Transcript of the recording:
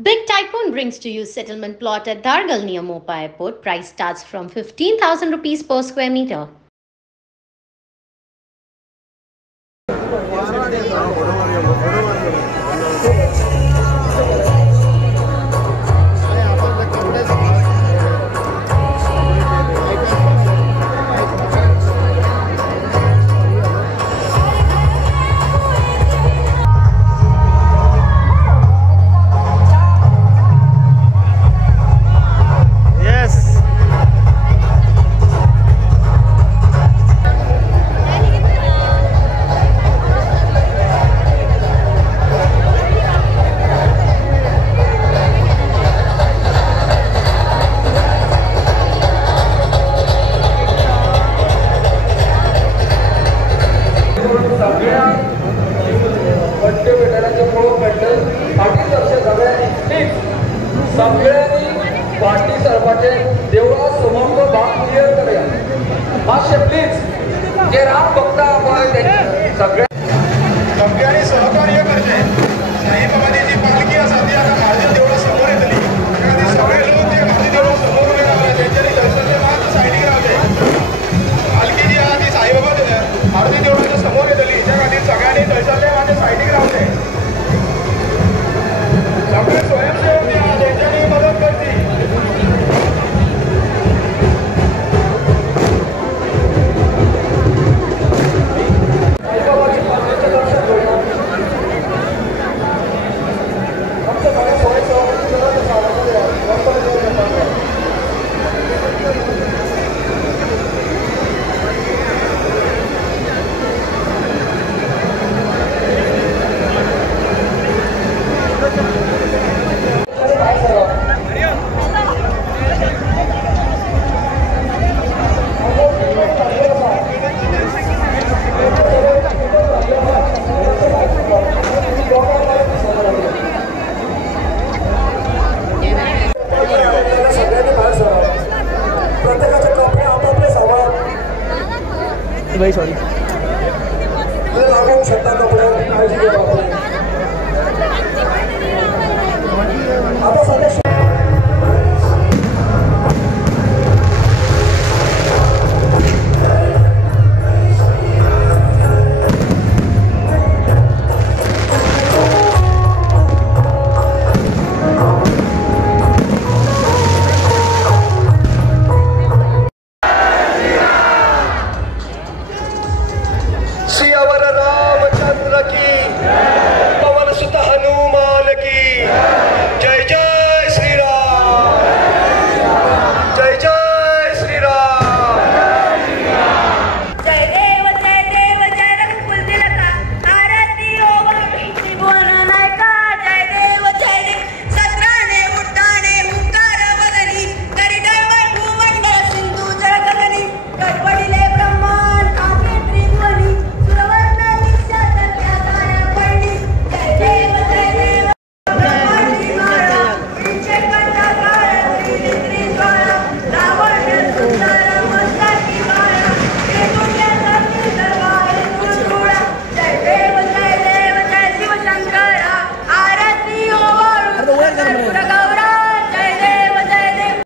Big Tycoon brings to you settlement plot at Dargal near Mopa Airport. Price starts from 15,000 rupees per square meter. सगळ्यांनी party सरपाचे Deola समोरचो भाग clear करूया मातशे please जे राम भक्त आपण सगळ्यांनी सहकार्य करचे साईबाबाची जी पालखी आसा ती आता म्हाळदेव देवळा समोर येतली ती सगळे लोक ते म्हाळदेव देवळा समोर उभे रावले तेंच्यांनी थंयसरले मात सायडीक रावचे पालखी जी आहा ती साईबाबा म्हाळदेव देवळाच्या समोर येतली त्या खातीर सगळ्यांनी थंयसरले मात सायडीक रावचे सगळे स्वयंसेवक जे आहा तेंच्यांनी मदत करची भाई सॉरी